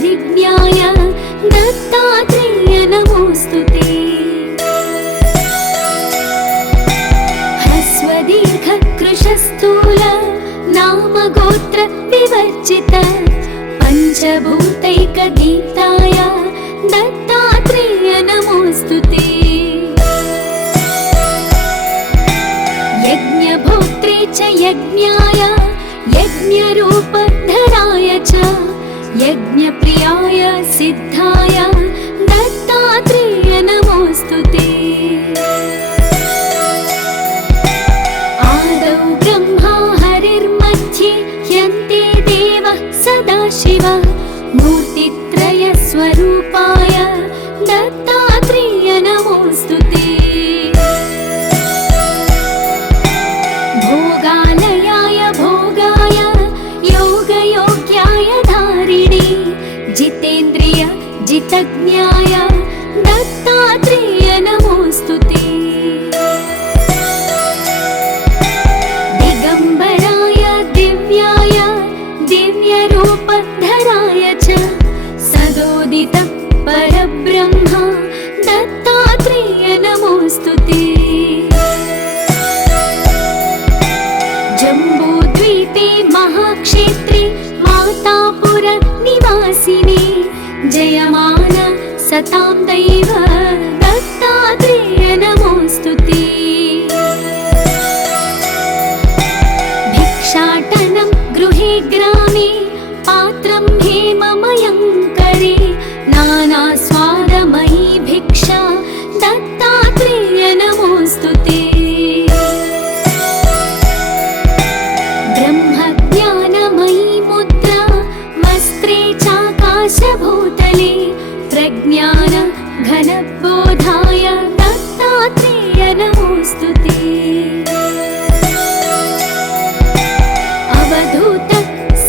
परिज्ञाय दत्तात्रेय नमोऽस्तुते। ह्रस्वदीर्घ कृशस्थूल नाम गोत्र विवर्जित पंचभूतैकदीप्ताय दत्तात्रेय नमोऽस्तुते। यज्ञभोक्त्रे च यज्ञाय यज्ञरूपधराय च यज्ञप्रियाय सिद्धाय दत्तात्रेय नमोऽस्तुते। आदौ ब्रह्मा हरिर्मध्ये ह्यन्ते देवः सदाशिवः मूर्तित्रयस्वरूपाय दत्तात्रेय नमोऽस्तुते। भोगालयाय भोगाय योगयोग्याय धारिणे जितेन्द्रिय जितज्ञाय दत्तात्रेय नमोऽस्तुते। दिगम्बराय दिव्याय दिव्यरूपधराय च सदोदित परब्रह्म दत्तात्रेय नमोऽस्तुते। जम्बूद्वीपे महाक्षेत्रे मातापुर निवासिने जयमान सतां दैव दत्तात्रेय नमोऽस्तुते। भिक्षाटनं गृहे ग्रामे पात्रं हेममयं करे नानास्वादमयी भिक्षा दत्तात्रेय नमोऽस्तुते। ब्रह्मज्ञानमयी मुद्रा वस्त्रे चाकाशभूतले प्रज्ञान घनबोधाय दत्तात्रेय नमोऽस्तुते। अवधूत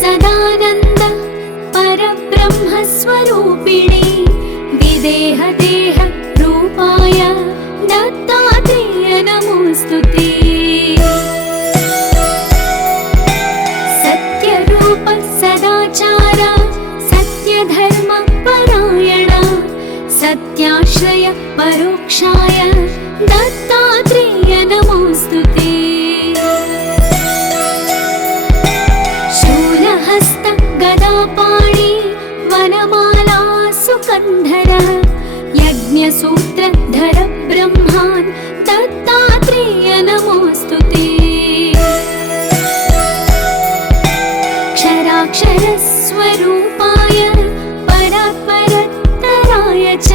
सदानन्द परब्रह्मस्वरूपिणे विदेहदेह रूपाय दत्तात्रेय नमोऽस्तुते। सत्यरूप सदाचार सत्यधर्म परायण सत्याश्रय परोक्षाय दत्तात्रेय नमोऽस्तुते। शूलहस्त गदापाणि वनमाला सुकन्धर यज्ञसूत्रधर ब्रह्मान् दत्तात्रेय नमोऽस्तुते। क्षराक्षरस्वरूपाय परात्परतराय च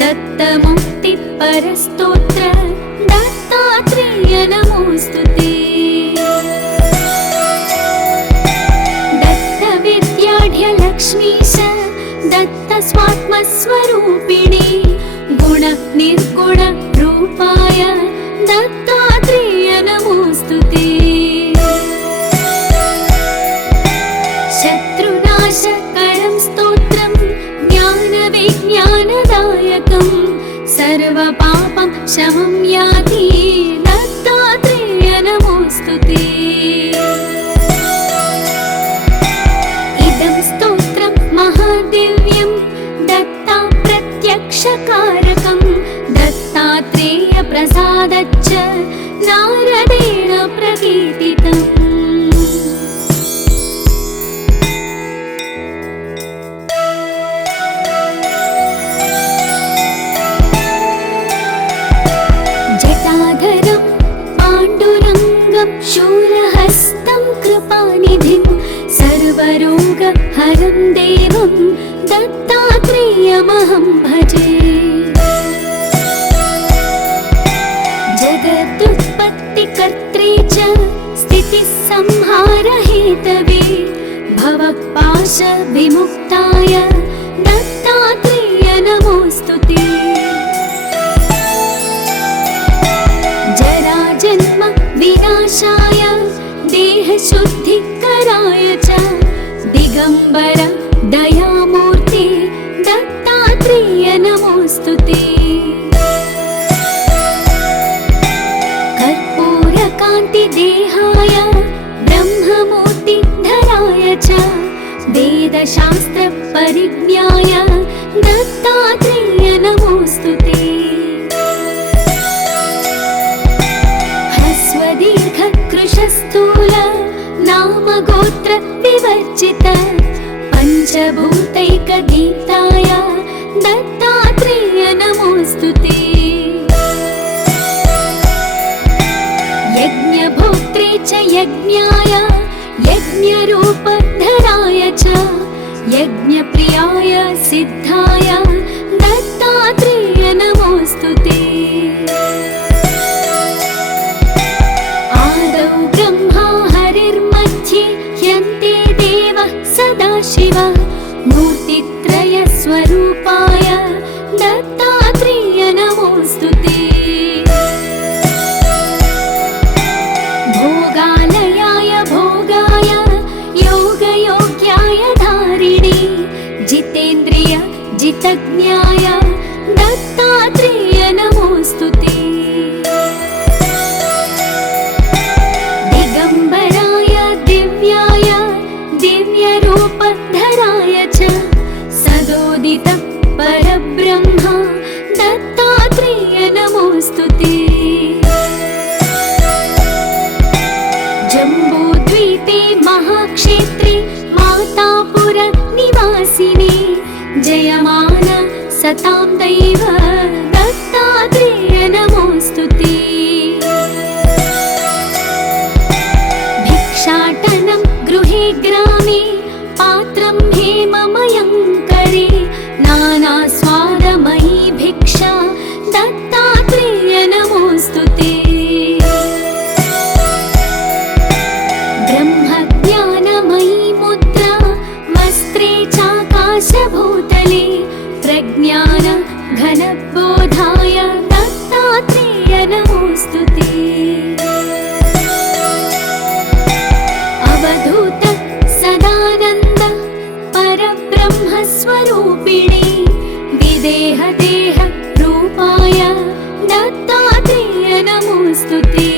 दत्तमुक्तिपरस्तोत्र दत्तात्रेय नमोऽस्तुते। दत्तविद्याढ्यलक्ष्मीश दत्तस्वात्मस्वरूपिणे गुणनिर्गुण रूपाय दत्तात्रेय नमोऽस्तुते। शत्रुनाशकरं स्तोत्रं ज्ञानविज्ञानदायकं सर्वपापं शमं याति दत्तात्रेय नमोऽस्तुते। इदं स्तोत्रं महादिव्यं दत्ता प्रत्यक्षकारकं दत्तात्रेय प्रसादच्च नारदेण प्रकीर्तितम्। जटाधरं पाण्डुरङ्गं शूलहस्तं कृपानिधिं सर्वरोगहरं देवं दत्तात्रेयमहं भजे। जगदुत्पत्तिकर्त्रे च स्थितिसंहारहेतवे भवपाशविमुक्ताय दत्तात्रेय नमोऽस्तुते। जराजन्म विनाशाय देहशुद्धिकराय च दिगम्बर दयामूर्ते दत्तात्रेय नमोऽस्तुते। कर्पूरकान्तिदेहाय ब्रह्ममूर्तिधराय च वेदशास्त्रपरि सर्वभूतैकदीप्ताय दत्तात्रेय नमोऽस्तुते। यज्ञभोक्त्रे च यज्ञाय यज्ञरूपधराय च यज्ञप्रियाय सिद्धाय दत्तात्रेय नमोऽस्तुते। आदौ ब्रह्मा हरिर्मध्ये ह्यन्ते देवः सदाशिवः मूर्तित्रयस्वरूपाय दत्तात्रेय नमोऽस्तुते। भोगालयाय भोगाय योगयोग्याय धारिणे जितेन्द्रिय जितज्ञाय दत्तात्रेय नमोऽस्तुते। दिगम्बराय दिव्याय दिव्यरूपधराय च सदोदित परब्रह्म दत्तात्रेय नमोऽस्तुते। जम्बूद्वीपे महाक्षेत्रे मातापुर निवासिने जयमान सतां दैव दत्तात्रेय नमोऽस्तुते। भिक्षाटनं गृहे ग्रामे पात्रं हेममयं करे नानास्वादमयी भिक्षा दत्तात्रेय नमोऽस्तुते। ब्रह्मज्ञानमयी मुद्रा वस्त्रे चाकाशभूतले प्रज्ञान घनबोधाय दत्तात्रेय नमोऽस्तुते। अवधूत सदानन्द परब्रह्मस्वरूपिणे विदेहदेह रूपाय दत्तात्रेय नमोऽस्तुते।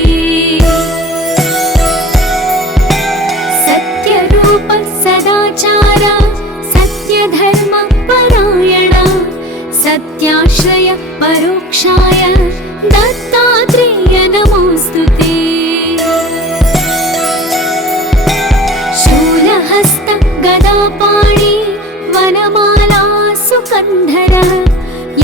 सत्यरूप सदाचार सत्यधर्म परायण सत्याश्रय परोक्षाय दत्तात्रेय नमोऽस्तुते। शूलहस्त गदापाणि वनमाला सुकन्धर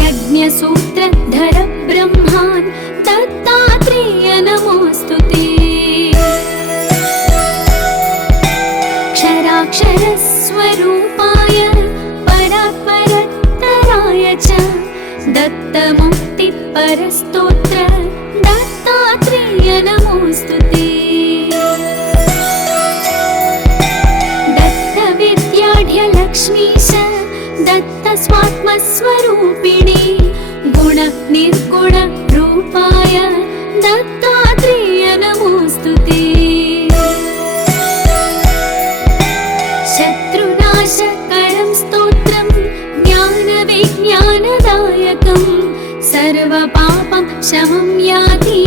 यज्ञसूत्रधर ब्रह्मान् दत्तात्रेय नमोऽस्तुते। क्षराक्षरस्वरूपाय परात्परतराय च दत्तमुक्तिपरस्तोत्र दत्तात्रेय नमोऽस्तुते। दत्तविद्याढ्यलक्ष्मीश दत्तस्वात्मस्वरूपिणे गुणनिर्गुण रूपाय दत्तात्रेय नमोऽस्तुते। शत्रुनाशकरं स्तोत्रं ज्ञानविज्ञानदायकं सर्वपापं शमं याति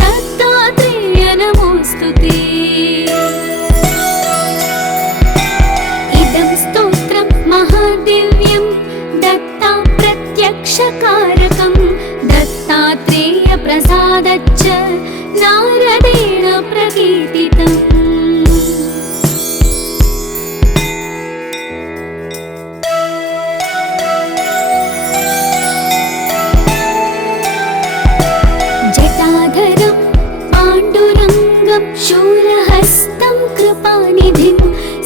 दत्तात्रेय नमोऽस्तुते। इदं स्तोत्रं महादिव्यं दत्ता प्रत्यक्षकारकं दत्तात्रेय प्रसादच्च नारदेण प्रकीर्तितम्। जटाधरं पाण्डुरङ्गं शूलहस्तं कृपानिधिं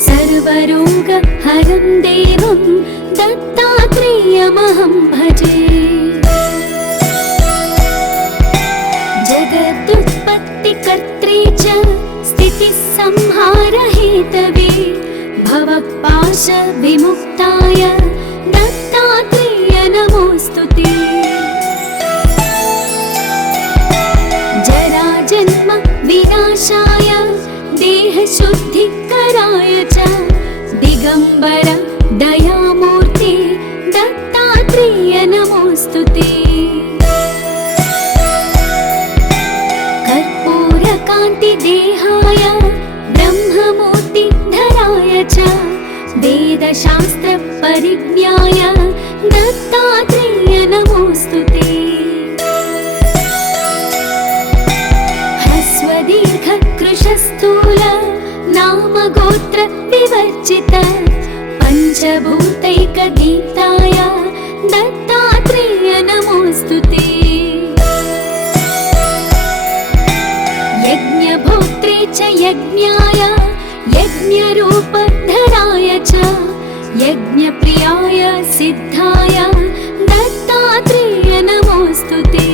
सर्वरोगहरं देवं दत्तात्रेयमहं भजे। जगदुत्पत्तिकर्त्रे च स्थितिसंहारहेतवे भवपाशविमुक्ताय दत्तात्रेय नमोऽस्तुते। जराजन्म विनाशाय देहशुद्धिकराय च दिगम्बर दयामूर्ते दत्तात्रेय नमोऽस्तुते। कर्पूरकान्तिदेहाय ब्रह्ममूर्तिधराय च वेदशास्त्रपरिज्ञाय दत्तात्रेय नमोऽस्तुते। स्थूल नाम गोत्र विवर्जित पंचभूत सर्वभूतैकदीप्ताय दत्तात्रेय नमोऽस्तुते। यज्ञभोक्त्रे च यज्ञाय यज्ञरूपधराय च यज्ञप्रियाय सिद्धाय दत्तात्रेय नमोऽस्तुते।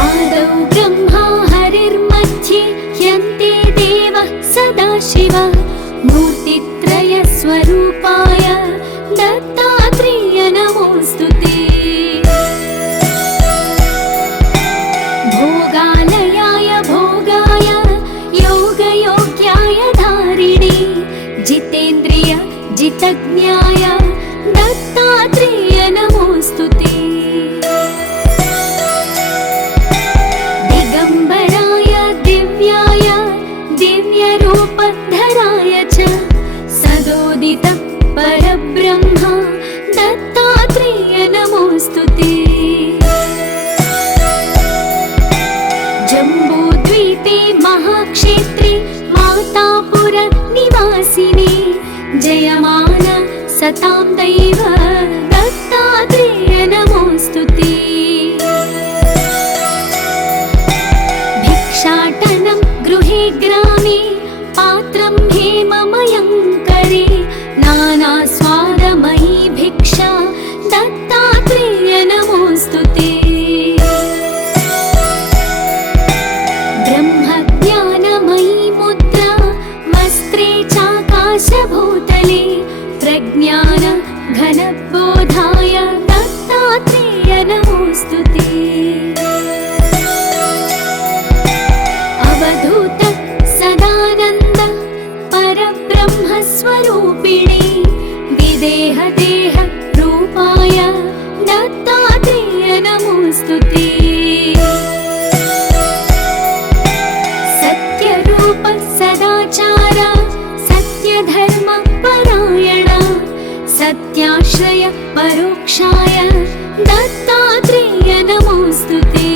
आदौ ब्रह्मा हरिर्मध्ये ह्यन्ते देवः सदाशिवः मूर्तित्रयस्वरूपाय दत्तात्रेय नमोऽस्तुते। भोगालयाय भोगाय योगयोग्याय धारिणे जितेन्द्रिय जितज्ञाय दत्तात्रेय नमोऽस्तुते। दिगम्बराय दिव्याय दिव्यरूपधराय च सदोदित परब्रह्म दत्तात्रेय नमोऽस्तुते। जम्बूद्वीपे महाक्षेत्रे मातापुर निवासिने जयमान सतां दैव दत्तात्रेय नमोऽस्तुते। भिक्षाटनं गृहे ग्रामे पात्रं हेममयं करे नानास्वादमयी भिक्षा दत्तात्रेय नमोऽस्तुते। ब्रह्मज्ञानमयी मुद्रा वस्त्रे चाकाशभूतले प्रज्ञान घनबोधाय दत्तात्रेय नमोऽस्तुते। अवधूत सदानन्द परब्रह्मस्वरूपिणे विदेहदेह रूपाय दत्तात्रेय नमोऽस्तुते। सत्यरूप सदाचार सत्यधर्म परायण सत्याश्रय परोक्षाय दत्तात्रेय नमोऽस्तुते।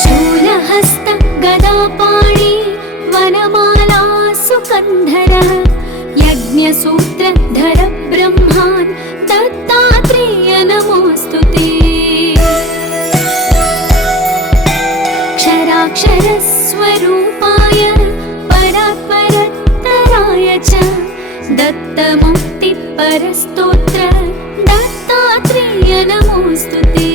शूलहस्त गदापाणि वनमाला सुकन्धर यज्ञसूत्रधर ब्रह्मान् दत्तात्रेय नमोऽस्तुते। क्षराक्षरस्वरूपाय परात्परतराय च दत्तमुक्तिपरस्तोत्र दत्तात्रेय नमोऽस्तुते।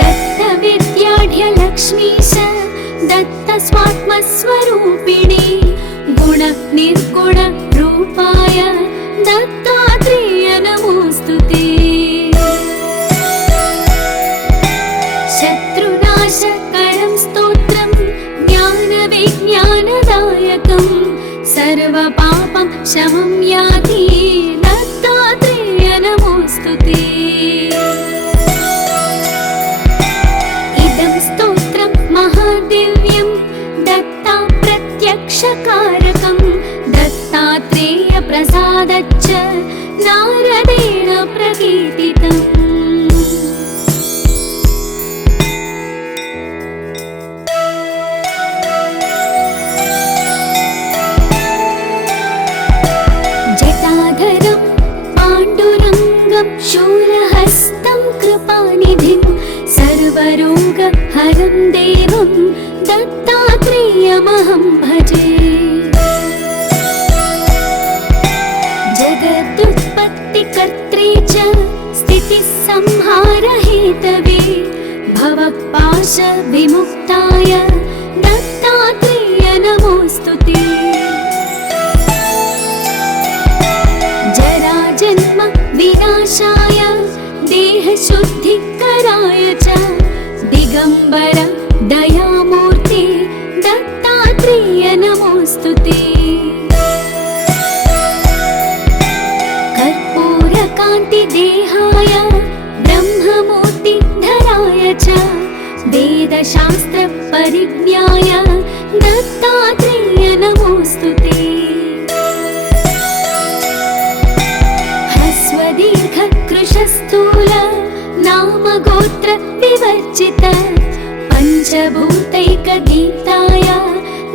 दत्तविद्याढ्यलक्ष्मीश दत्तस्वात्मस्वरूपिणे गुणनिर्गुण रूपाय दत्तात्रेय नमोऽस्तुते। शत्रुनाशकरं स्तोत्रं ज्ञानविज्ञानदायकं सर्वपापं शमं याति दत्तात्रेय नमोऽस्तुते। इदं स्तोत्रं महादिव्यं दत्ता प्रत्यक्षकारकं दत्तात्रेय प्रसादच्च नारदेण प्रकीर्तितम्। जटाधरं पाण्डुरङ्गं शूलहस्तं कृपानिधिं सर्वरोगहरं देवं दत्तात्रेयमहं भजे। जगदुत्पत्तिकर्त्रे च स्थितिसंहारहेतवे भवपाशविमुक्ताय दत्तात्रेय नमोऽस्तुते। जराजन्म विनाशाय देहशुद्धिकराय च दिगम्बर दयामूर्ते दत्तात्रेय नमोऽस्तुते। कर्पूरकान्तिदेहाय ब्रह्ममूर्तिधराय च वेदशास्त्रपरिज्ञाय दत्तात्रेय नमोऽस्तुते। ह्रस्वदीर्घकृशस्थूल नामगोत्र विवर्जित सर्वभूतैकगीताय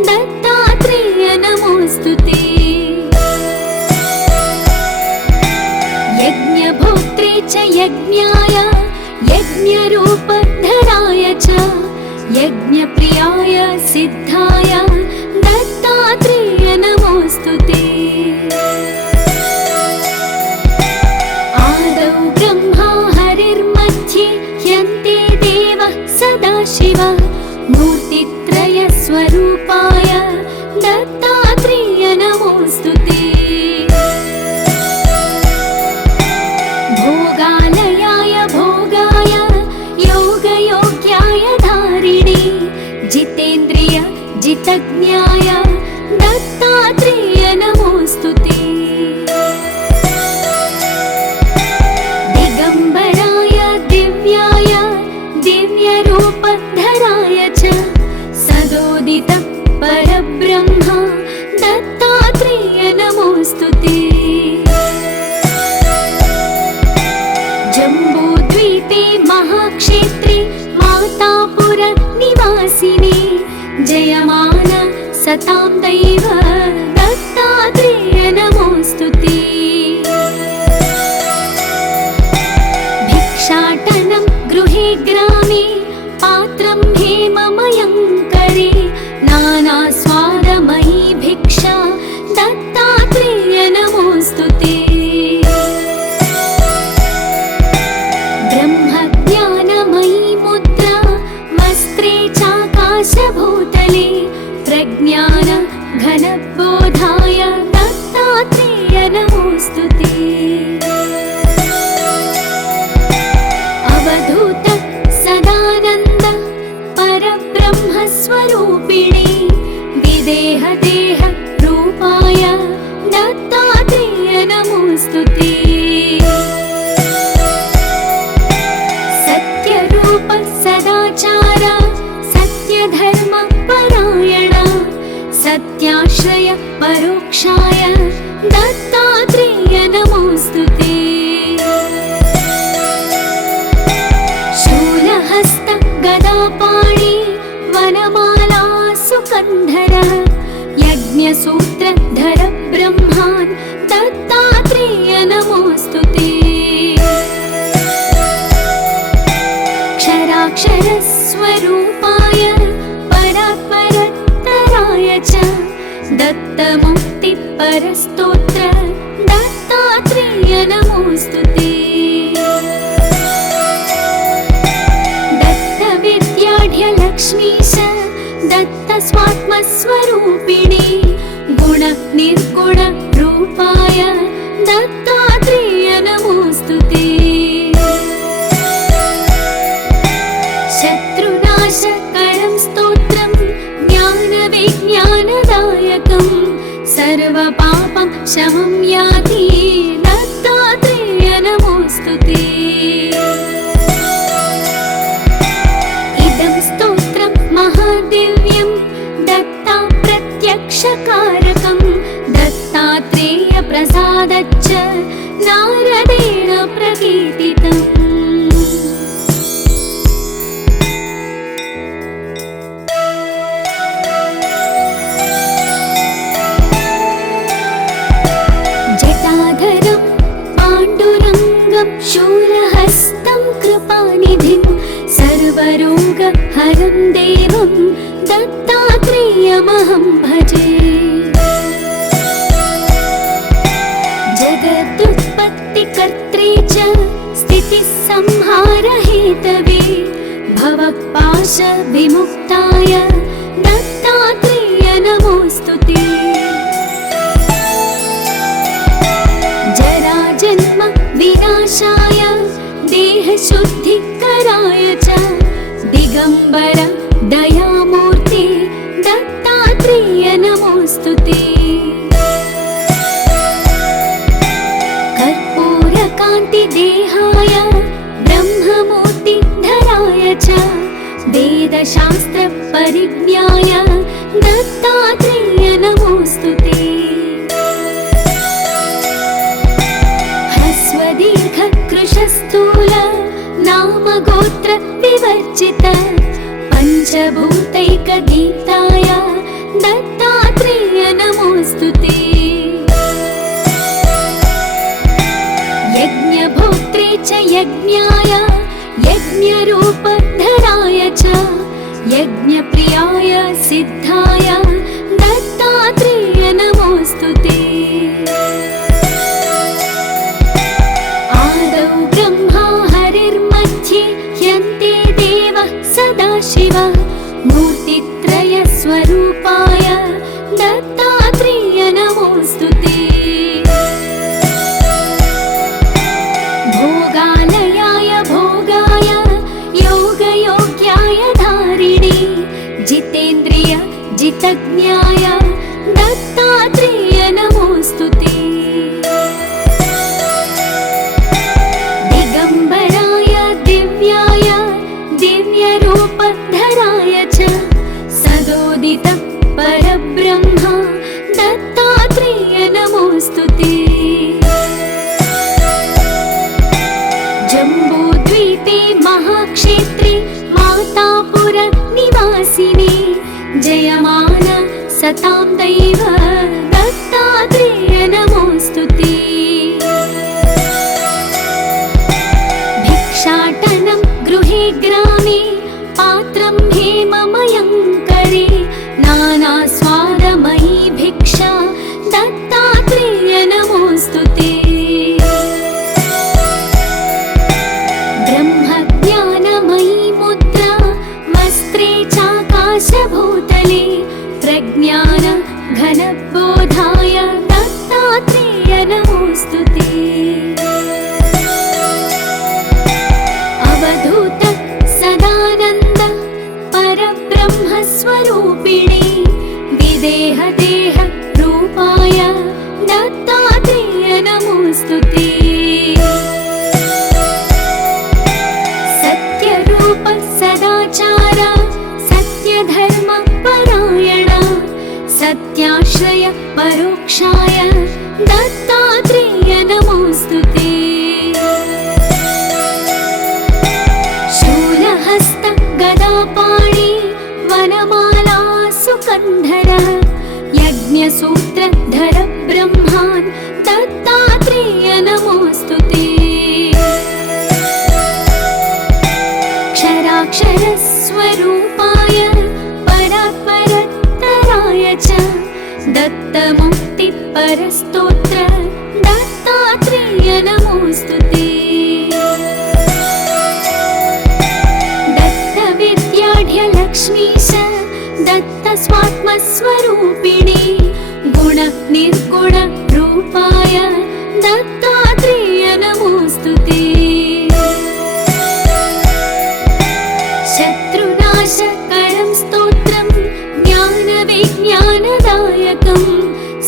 दत्तात्रेय नमोऽस्तुते। यज्ञभोक्त्रे च यज्ञाय यज्ञरूपधराय च यज्ञप्रियाय सिद्धाय दत्तात्रेय नमोऽस्तुते। आदौ ब्रह्मा हरिर्मध्ये ह्यन्ते देवः सदाशिवः मूर्तित्रयस्वरूपाय दत्तात्रेय नमोऽस्तुते। भोगालयाय भोगाय योगयोग्याय धारिणे जितेन्द्रिय जितज्ञाय दत्तात्रेय नमोऽस्तुते। दिगम्बराय दिव्याय दिव्यरूपधराय च सदोदित परब्रह्म दत्तात्रेय नमोऽस्तुते। जम्बूद्वीपे महाक्षेत्रे मातापुर निवासिने जयमान सतां दैव दत्तात्रेय नमोऽस्तुते। भिक्षाटनं गृहे ग्रामे पात्रं हेममयं करे नानास्वादमयी भिक्षा दत्तात्रेय नमोऽस्तुते। ब्रह्मज्ञानमयी मुद्रा वस्त्रे चाकाशभूतले प्रज्ञान घनबोधाय दत्तात्रेय नमोऽस्तुते। अवधूत सदानन्द परब्रह्मस्वरूपिणे विदेहदेह रूपाय दत्तात्रेय नमोऽस्तुते। सत्यरूप सदाचार सत्यधर्म परायण सत्याश्रय परोक्षाय दत्तात्रेय नमोऽस्तुते। शूलहस्त गदापाणि वनमाला सुकन्धर यज्ञसूत्रधर ब्रह्मान् दत्तात्रेय नमोऽस्तुते। क्षराक्षरस्वरूपाय परात्परतराय च दत्तमुक्तिपरस्तोत्र दत्तात्रेय नमोऽस्तुते। दत्तविद्याढ्यलक्ष्मीश दत्तस्वात्मस्वरूपिणे गुणनिर्गुण रूपाय दत्तात्रेय नमोऽस्तुते। शत्रुनाशकरं स्तोत्रं ज्ञानविज्ञानदायकं सर्वपापं शमं याति दत्तात्रेय नमोऽस्तुते। इदं स्तोत्रं महादिव्यं दत्ता प्रत्यक्षकारकं दत्तात्रेय प्रसादच्च नारदेण प्रकीर्तितम्। जटाधरं पाण्डुरङ्गं शूलहस्तं कृपानिधिं सर्वरोगहरं देवं दत्तात्रेयमहं भजे। जगदुत्पत्तिकर्त्रे च स्थितिसंहारहेतवे भवपाशविमुक्ताय दत्तात्रेय नमोऽस्तुते। जराजन्म विनाशाय देहशुद्धिकराय च दिगम्बर दयामूर्ते दत्तात्रेय नमोऽस्तुते। कर्पूरकान्तिदेहाय ब्रह्ममूर्तिधराय च वेदशास्त्रपरिज्ञाय दत्तात्रेय नमोऽस्तुते। ह्रस्वदीर्घकृशस्थूल नामगोत्र विवर्जित दीप्ताय दत्तात्रेय नमोऽस्तुते। यज्ञभोक्त्रे च यज्ञाय यज्ञरूपधराय च यज्ञप्रियाय सिद्धाय दत्तात्रेय नमोऽस्तुते। आदौ ब्रह्मा हरिर्मध्ये ह्यन्ते देवः सदाशिवः मूर्तित्रयस्वरूपाय दत्तात्रेय नमोऽस्तुते। भोगालयाय भोगाय योगयोग्याय धारिणे जितेन्द्रिय जितज्ञाय दत्तात्रेय नमोऽस्तुते। दिगम्बराय दिव्याय दिव्यरूपधराय च सदोदित परब्रह्म दत्तात्रेय नमोऽस्तुते। जम्बूद्वीपे महाक्षेत्रे मातापुर निवासिने जयमान सतां दैव दत्तात्रेय नमोऽस्तुते। भिक्षाटनं गृहे ग्रामे पात्रं हेममयं करे नानास्वादमयी भिक्षा दत्तात्रेय नमोऽस्तुते। ब्रह्मज्ञानमयी मुद्रा वस्त्रे चाकाशभूतले प्रज्ञान घनबोधाय दत्तात्रेय नमोऽस्तुते। अवधूत सदानन्द परब्रह्मस्वरूपिणे विदेहदेह रूपाय दत्तात्रेय नमोऽस्तुते। सत्यरूप सदाचार सत्यधर्म परायण सत्याश्रय परोक्षाय दत्तात्रेय नमोऽस्तुते। शूलहस्त गदापाणि वनमाला सुकन्धर यज्ञसूत्रधर ब्रह्मान् दत्तात्रेय नमोऽस्तुते। क्षराक्षरस्वरूपाय परात्परतराय च दत्तमुक्तिपरस्तोत्र दत्तात्रेय नमोऽस्तुते। दत्तविद्याढ्यलक्ष्मीश दत्तस्वात्मस्वरूपिणे गुणनिर्गुण रूपाय दत्तात्रेय नमोऽस्तुते। शत्रुनाशकरं स्तोत्रं ज्ञानविज्ञानदायकं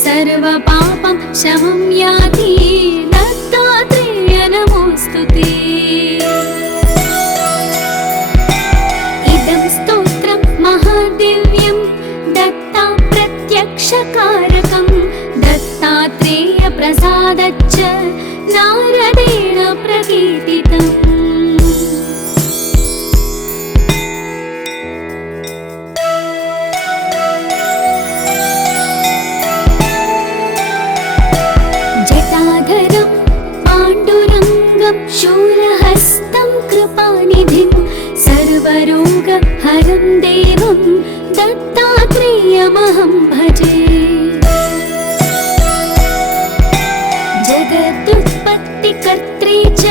सर्वपापं शमं याति दत्तात्रेय नमोऽस्तुते। इदं स्तोत्रं महादिव्यं दत्ता प्रत्यक्षकारकं दत्तात्रेय प्रसादच्च नारदेण प्रकीर्तितम्। जटाधरं पाण्डुरङ्गं शूलहस्तं कृपानिधिं सर्वरोगहरं देवं दत्तात्रेयमहं भजे। जगदुत्पत्तिकर्त्रे च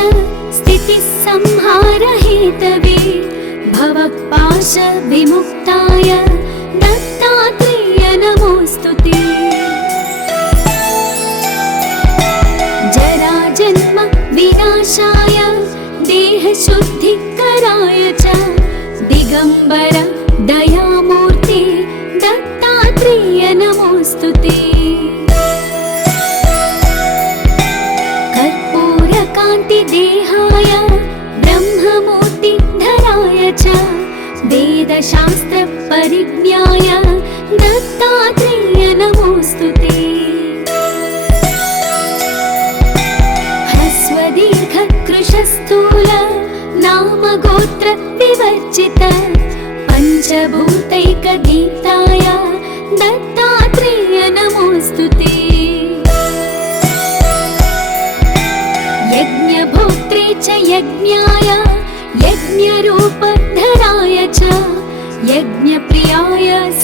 स्थितिसंहारहेतवे भवपाशविमुक्ताय दत्तात्रेय नमोऽस्तुते। जराजन्म विनाशाय देहशुद्धिकराय च दिगम्बर दयामूर्ते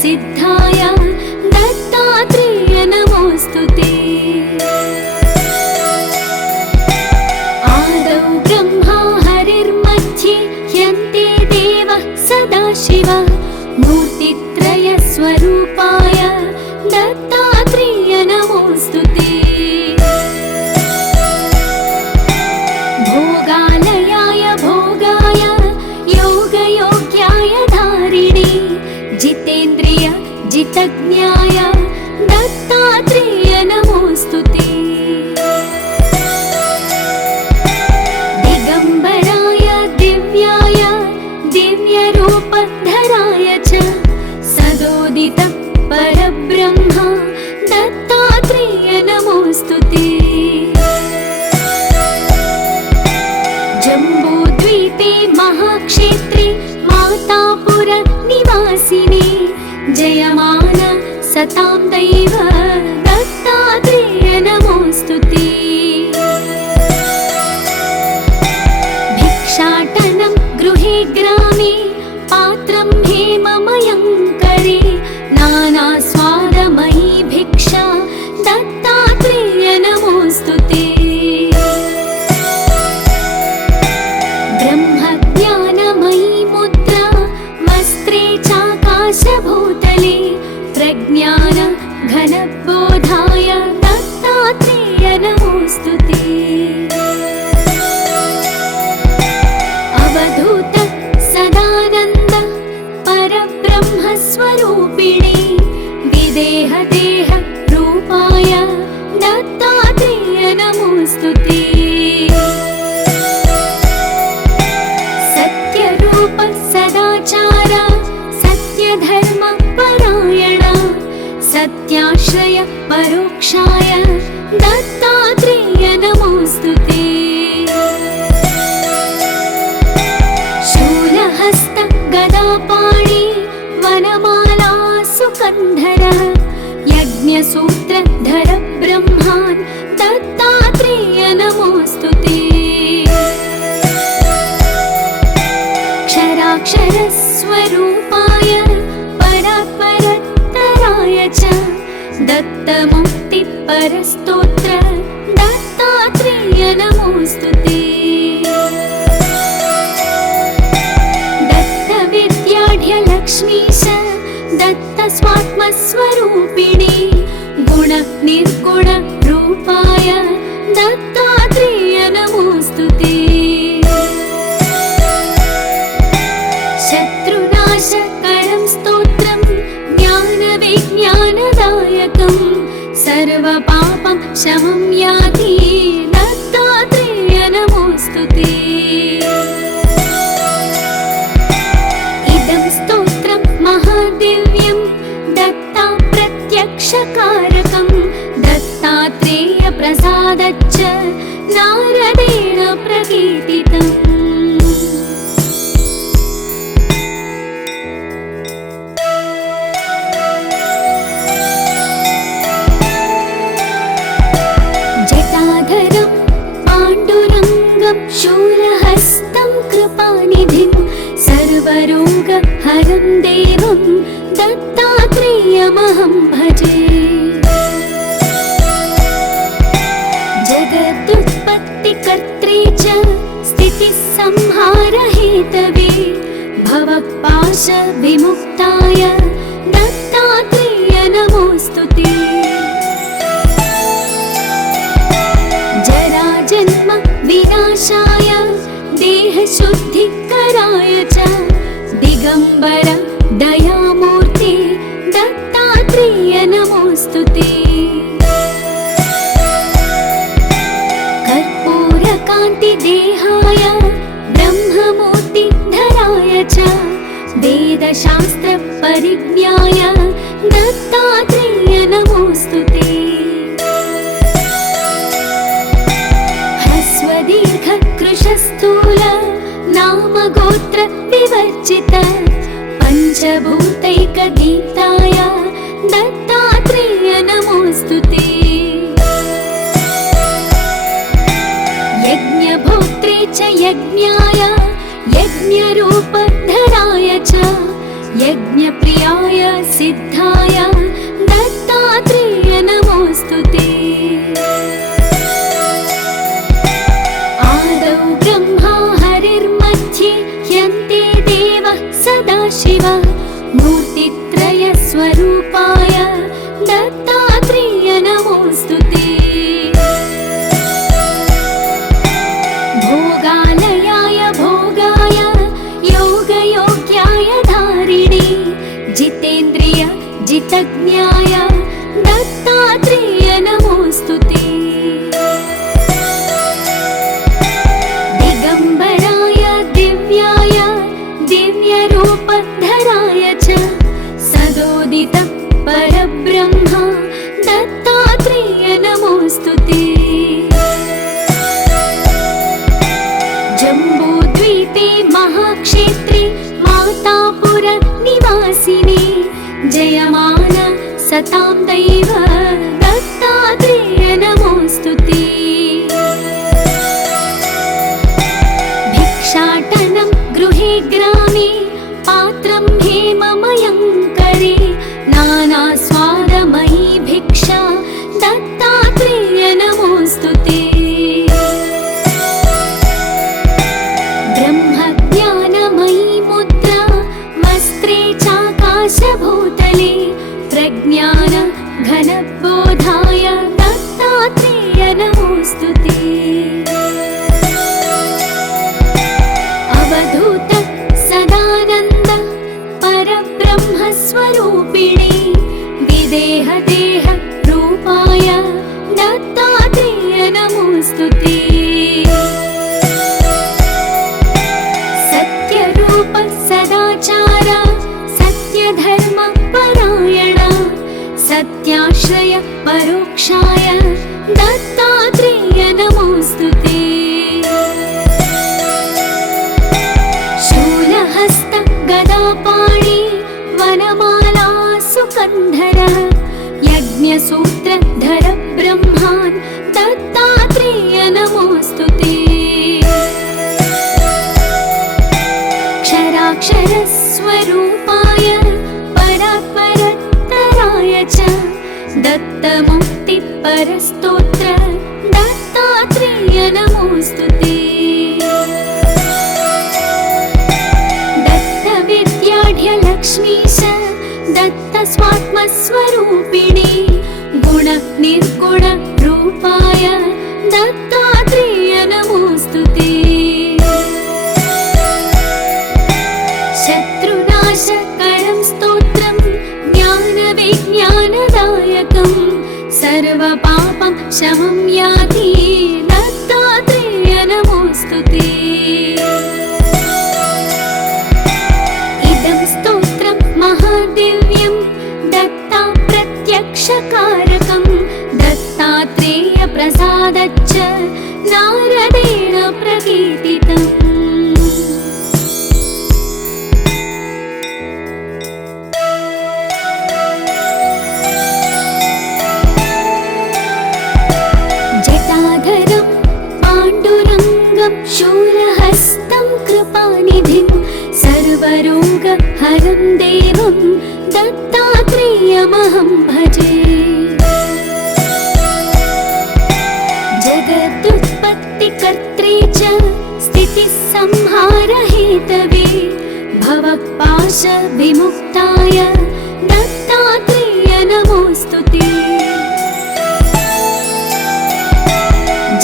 सिद्धाय दत्तात्रेय नमोऽस्तु ते। आदौ ब्रह्मा हरिर्मध्ये यन्ते देवः सदाशिवः मूर्तित्रयस्वरूपाय दत्तात्रेय नमोऽस्तु ते। भोगालयाय भोगाय योगयोग्याय धारिणे जितेन्द्रिय जितज्ञाय दत्तात्रेय नमोऽस्तु ते। दिगम्बराय दिव्याय दिव्यरूपधराय च सदोदित परब्रह्म दत्तात्रेय नमोऽस्तु ते। जम्बूद्वीपे महाक्षेत्रे मातापुर निवासिने जयमान सतां दैव दत्तात्रेय नमोऽस्तु ते। भिक्षाटनं गृहे ग्रामे पात्रं हेममयं करे नानास्वादमयी भिक्षा दत्तात्रेय नमोऽस्तु ते। ब्रह्मज्ञानमयी मुद्रा वस्त्रे चाकाशभूतले प्रज्ञान घनबोधाय दत्तात्रेय नमोऽस्तु ते। अवधूत सदानन्द परब्रह्मस्वरूपिणे विदेहदेह रूपाय दत्तात्रेय नमोऽस्तु ते। सत्यरूप सदाचार सत्यधर्म परायण सत्याश्रय परोक्षाय दत्तात्रेय नमोऽस्तु ते। शूलहस्त गदापाणि वनमाला सुकन्धर यज्ञसूत्रधर ब्रह्मान् दत्तात्रेय नमोऽस्तु ते। क्षराक्षरस्वरूपाय परात्परतराय च दत्तमुक्तिपरस्तोत्र दत्तात्रेय नमोऽस्तु ते। दत्तविद्याढ्यलक्ष्मीश दत्तस्वात्मस्वरूपिणे गुणनिर्गुण रूपाय दत्तात्रेय नमोऽस्तु ते। शत्रुनाशकरं स्तोत्रं ज्ञानविज्ञानदायकं सर्वपापं शमं याति दत्तात्रेय नमोऽस्तु ते। इदं स्तोत्रं महादिव्यं दत्ता प्रत्यक्षकारकं दत्तात्रेय प्रसादच्च नारदेण प्रकीर्तितम्। जटाधरं पाण्डुरङ्गं शूलहस्तं कृपानिधिं सर्वरोगहरं देवं दत्तात्रेयमहं भजे। जगदुत्पत्तिकर्त्रे च स्थितिसंहारहेतवे भवपाशविमुक्ताय दत्तात्रेय नमोऽस्तु ते। जराजन्म विनाशाय देहशुद्धिकराय च दिगम्बर दयामूर्ते दत्तात्रेय नमोऽस्तु ते। कर्पूरकान्तिदेहाय ब्रह्ममूर्तिधराय च वेदशास्त्रपरिज्ञाय दत्तात्रेय नमोऽस्तु ते। ह्रस्वदीर्घकृशस्थूल नामगोत्र विवर्जित पञ्चभूतैकदीप्ताय दत्तात्रेय नमोऽस्तु ते। यज्ञभोक्त्रे च यज्ञाय यज्ञरूपधराय च यज्ञप्रियाय सिद्धाय दत्तात्रेय नमोऽस्तु ते। आदौ ब्रह्मा हरिर्मध्ये ह्यन्ते देवः सदाशिवः मूर्तित्रयस्वरूपाय दत्तात्रेय नमोऽस्तु ते। भोगालयाय भोगाय योगयोग्याय धारिणे जितेन्द्रिय जितज्ञाय दत्तात्रेय नमोऽस्तु ते। दिगम्बराय दिव्याय दिव्यरूपधराय च सदोदित परब्रह्म दत्तात्रेय नमोऽस्तु ते। जम्बूद्वीपे महाक्षेत्रे मातापुर निवासिने जयमान सतां दैव दत्तात्रेय नमोऽस्तु ते। भिक्षाटनं गृहे ग्रामे पात्रं हेममयं करे नानास्वादमयी भिक्षा दत्तात्रेय नमोऽस्तु ते। ब्रह्मज्ञानमयी मुद्रा वस्त्रे चाकाशभूतले प्रज्ञान घनबोधाय दत्तात्रेय नमोऽस्तु ते। अवधूत सदानन्द परब्रह्मस्वरूपिणे विदेहदेह रूपाय दत्तात्रेय नमोऽस्तु ते। सत्यरूप सदाचार सत्यधर्म परायण सत्याश्रय परोक्षाय दत्तात्रेय नमोऽस्तु ते। शूलहस्त गदापाणि वनमाला सुकन्धर यज्ञसूत्रधर ब्रह्मान् दत्तात्रेय नमोऽस्तु ते। क्षराक्षरस्वरूपाय परात्परतराय च दत्तमुक्तिपरस्तोत्र दत्तात्रेय नमोऽस्तु ते। दत्तविद्याढ्यलक्ष्मीश दत्तस्वात्मस्वरूपिणे गुण निर्गुण रूपाय दत्तात्रेय नमोऽस्तु ते। शत्रुनाशकरं स्तोत्रं ज्ञानविज्ञानदायकं सर्वपापं शमं याति दत्तात्रेय नमोऽस्तु ते। इदं स्तोत्रं महादिव्यं दत्ता प्रत्यक्षकारकं दत्तात्रेय प्रसादच्च नारदेण प्रकीर्तितम्। जटाधरं पाण्डुरङ्गं शूलहस्तं कृपानिधिं सर्वरोगहरं देवं दत्तात्रेयमहं भजे। जगदुत्पत्तिकर्त्रे च स्थितिसंहारहेतवे भवपाशविमुक्ताय दत्तात्रेय नमोऽस्तु ते।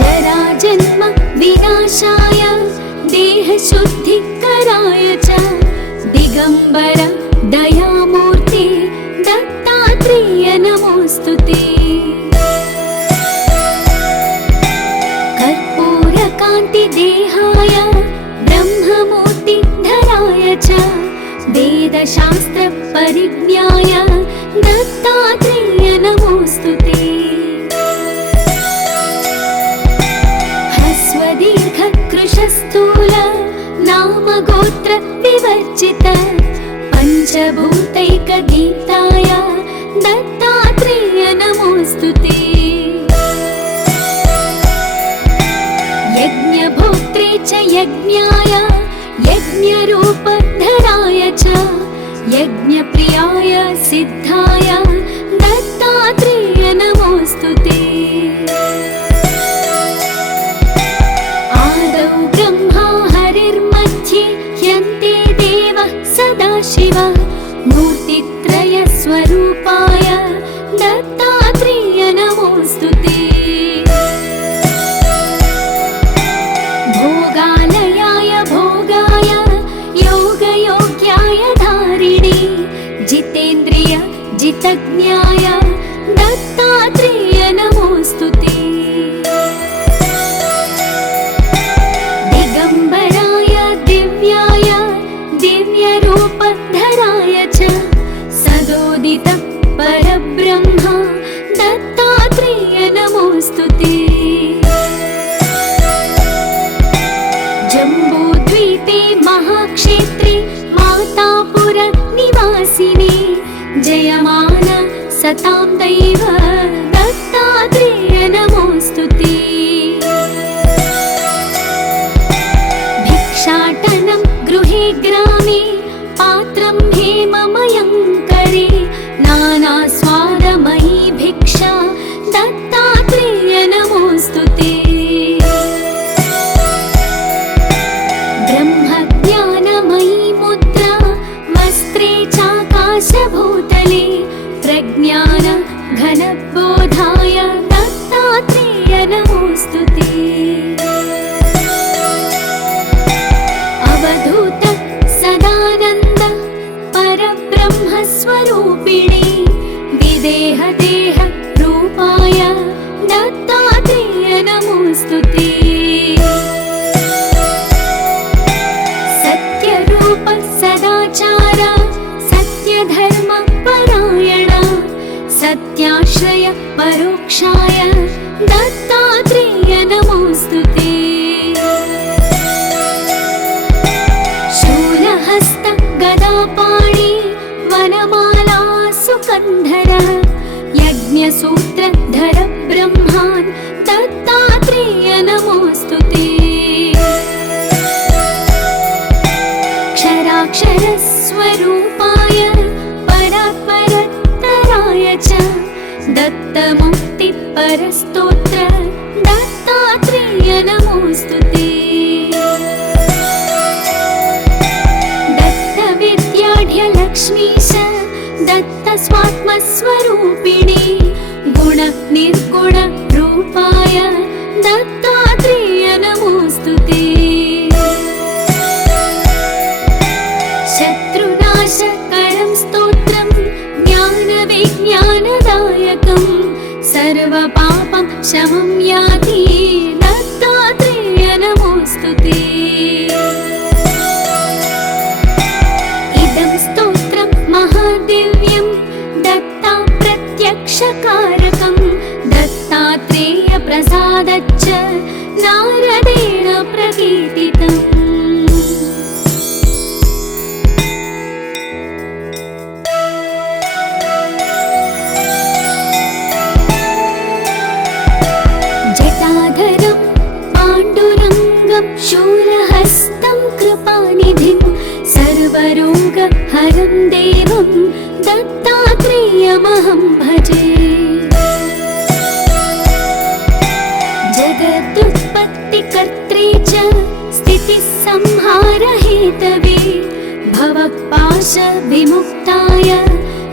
जराजन्म विनाशाय देहशुद्धिकराय च दिगम्बर दयामूर्ते दत्तात्रेय नमोऽस्तु ते। कर्पूरकान्तिदेहाय ब्रह्ममूर्तिधराय च वेदशास्त्रपरिज्ञाय स्वरूपाय दत्तात्रेय नमोऽस्तु ते। आदौ ब्रह्मा हरिर्मध्ये ह्यन्ते देवः सदाशिवः मूर्तित्रय स्वरूपाय दत्तात्रेय नमोऽस्तु ते। भोगालयाय भोगाय योगयोग्याय धारिणे जितेन्द्रिय जितज्ञाय दत्तात्रेय नमोऽस्तु ते। दिगम्बराय दिव्याय दिव्यरूपधराय च सदोदित परब्रह्म दत्तात्रेय नमोऽस्तु ते। जम्बूद्वीपे महाक्षेत्रे मातापुर निवासिने जयमान सतां दैव दत्तात्रेय नमोऽस्तु ते। भिक्षाटनं गृहे ग्रामे पात्रं हेममयं करे नानास्वादमयी भिक्षा दत्तात्रेय नमोऽस्तु ते। ब्रह्मज्ञानमयी मुद्रा वस्त्रे चाकाशभूतले प्रज्ञान घनबोधाय दत्तात्रेय नमोऽस्तु ते। अवधूत सदानन्द परब्रह्मस्वरूपिणे विदेहदेह रूपाय दत्तात्रेय नमोऽस्तु ते। सत्यरूप सदाचार सत्यधर्म परायण सत्याश्रय परोक्षाय दत्तात्रेय नमोऽस्तु ते। शूलहस्त गदापाणि वनमाला सुकन्धर यज्ञसूत्रधर ब्रह्मान् दत्तात्रेय नमोऽस्तु ते। क्षराक्षरस्वरूपाय परात्परतराय च दत्तमुक्तिपरस्तोत्र दत्तात्रेय नमोऽस्तु ते। दत्तविद्याढ्यलक्ष्मीश दत्तस्वात्मस्वरूपिणे गुणनिर्गुण रूपाय दत्तात्रेय नमोऽस्तु ते। शत्रुनाशकरं स्तोत्रं ज्ञानविज्ञानदायकं सर्वपापं शमं याति दत्तात्रेय नमोऽस्तु ते। इदं स्तोत्रं महादिव्यं दत्ता प्रत्यक्षकारकं दत्तात्रेय प्रसादच्च नारदेण प्रकीर्तितम्। जटाधरं पाण्डुरङ्गं शूलहस्तं कृपानिधिं सर्वरोगहरं देवं दत्तात्रेयमहं भजे। जगदुत्पत्तिकर्त्रे च स्थितिसंहारहेतवे भवपाशविमुक्ताय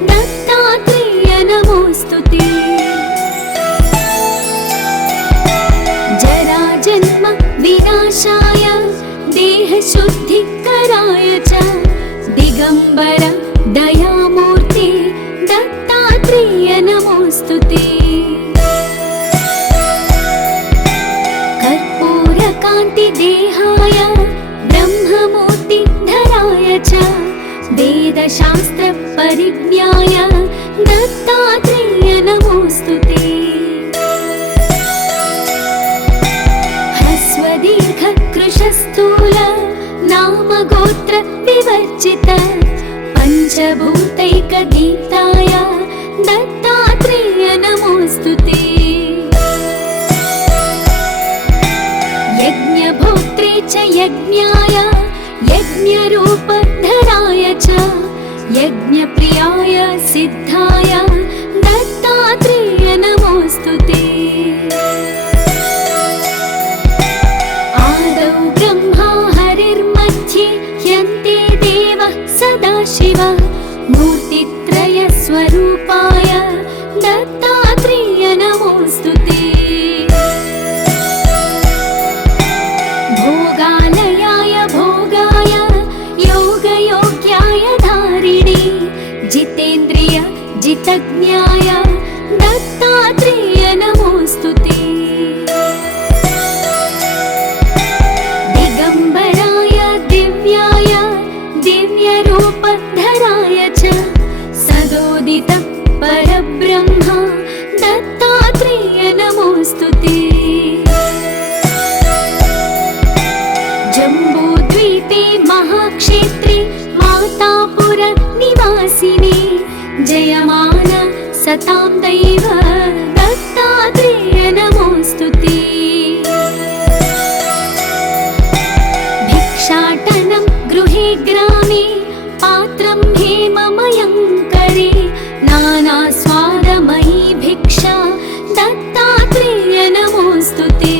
दत्तात्रेय नमोऽस्तु ते। जराजन्म विनाशाय देहशुद्धिकराय च दिगम्बर दयामूर्ते दत्तात्रेय नमोऽस्तु ते। कर्पूरकान्तिदेहाय ब्रह्ममूर्तिधराय च वेदशास्त्रपरिज्ञाय दत्तात्रेय नमोऽस्तु ते। ह्रस्वदीर्घकृशस्थूल नामगोत्र विवर्जित पञ्चभूतैकगीताय दत्तात्रेय नमोऽस्तु ते। यज्ञभोक्त्रे च यज्ञाय यज्ञरूपधराय च यज्ञप्रियाय सिद्धाय दत्तात्रेय नमोऽस्तुते। आदौ ब्रह्मा हरिर्मध्ये यन्ते देवः सदाशिवः मूर्तित्रयस्वरूपाय दत्तात्रेय नमोऽस्तुते। भोगालयाय भोगाय योगयोग्याय धारिणे जितेन्द्रिय जितज्ञाय दत्तात्रेय नमोऽस्तुते। दिगम्बराय दिव्याय दिव्यरूपधराय च सदोदित परब्रह्म दत्तात्रेय नमोऽस्तुते। जम्बूद्वीपे महाक्षेत्रे मातापुर निवासिने जयमान सतां दैव दत्तात्रेय नमोऽस्तुते। भिक्षाटनं गृहे ग्रामे पात्रं हेममयं करे नानास्वादमयी भिक्षा दत्तात्रेय नमोऽस्तुते।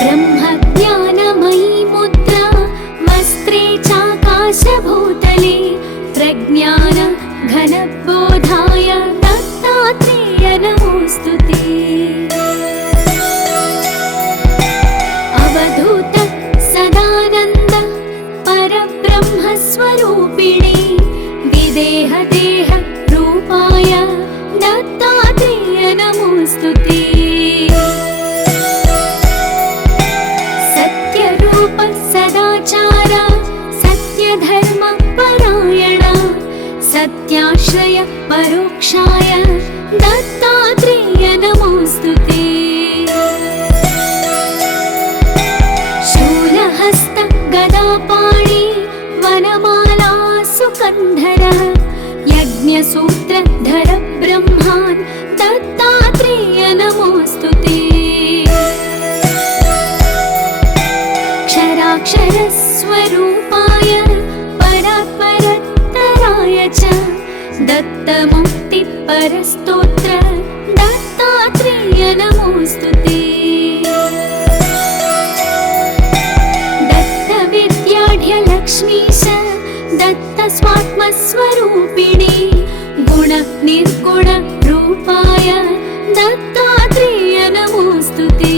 ब्रह्मज्ञानमयी मुद्रा वस्त्रे चाकाशभूतले प्रज्ञान घनबोधाय दत्तात्रेय नमोऽस्तुते। अवधूत सदानन्द परब्रह्मस्वरूपिणे विदेहदेह रूपाय दत्तात्रेय नमोऽस्तुते। सत्यरूप सदाचार सत्यधर्म परायण सत्याश्रय परोक्षाय दत्तात्रेय नमोऽस्तुते। शूलहस्त गदापाणि वनमाला सुकन्धर यज्ञसूत्रधर ब्रह्मान् दत्तात्रेय नमोऽस्तुते। क्षराक्षरस्वरूपाय परात्परतराय च दत्तमुक्तिपरस्तोत्र दत्तात्रेय नमोऽस्तुते। दत्तविद्याढ्यलक्ष्मीश दत्तस्वात्मस्वरूपिणे गुण निर्गुण रूपाय दत्तात्रेय नमोऽस्तुते।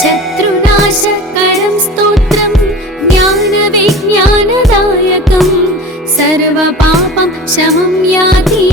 शत्रुनाशकरं स्तोत्रं ज्ञानविज्ञानदायकं सर्वपापं शमं याति